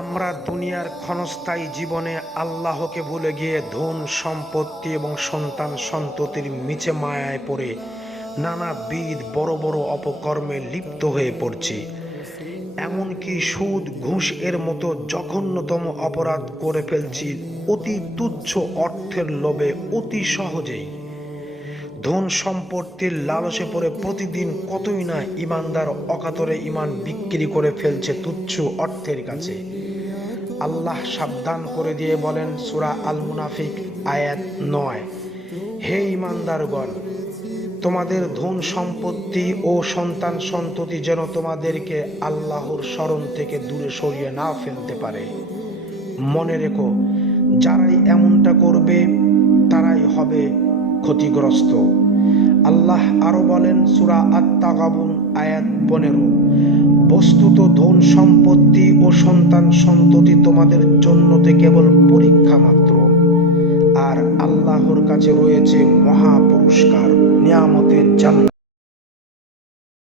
আমরা দুনিয়ার ক্ষণস্থায়ী জীবনে আল্লাহকে ভুলে গিয়ে ধন, সম্পত্তি এবং সন্তান সন্ততির মিছে মায়ায় পড়ে নানাবিধ বড় বড় অপকর্মে লিপ্ত হয়ে পড়ছি। এমনকি সুদ, ঘুষ এর মতো জঘন্যতম অপরাধ করে ফেলছি অতি তুচ্ছ অর্থের লোভে অতি সহজেই। ধন সম্পত্তির লালসে পড়ে প্রতিদিন কতই না ইমানদার অকাতরে ইমান বিক্রি করে ফেলছে তুচ্ছ অর্থের কাছে। আল্লাহ সাবধান করে দিয়ে বলেন সুরা আল মুনাফিক আয়াত নয়। হে ইমানদারগণ তোমাদের ধন সম্পত্তি ও সন্তান সন্ততি যেন তোমাদেরকে আল্লাহর স্মরণ থেকে দূরে সরিয়ে না ফেলতে পারে। মনে রেখো, যারাই এমনটা করবে, তারাই হবে ক্ষতিগ্রস্ত। আল্লাহ আরও বলেন, সুরা আত্মাগাবুন আয়াত পনেরো। বস্তুত ধন সম্পত্তি ও সন্তান সন্ততি তোমাদের জন্যতে কেবল পরীক্ষা মাত্র। আর আল্লাহর কাছে রয়েছে মহা পুরস্কার, নিয়ামতের জান্নাত।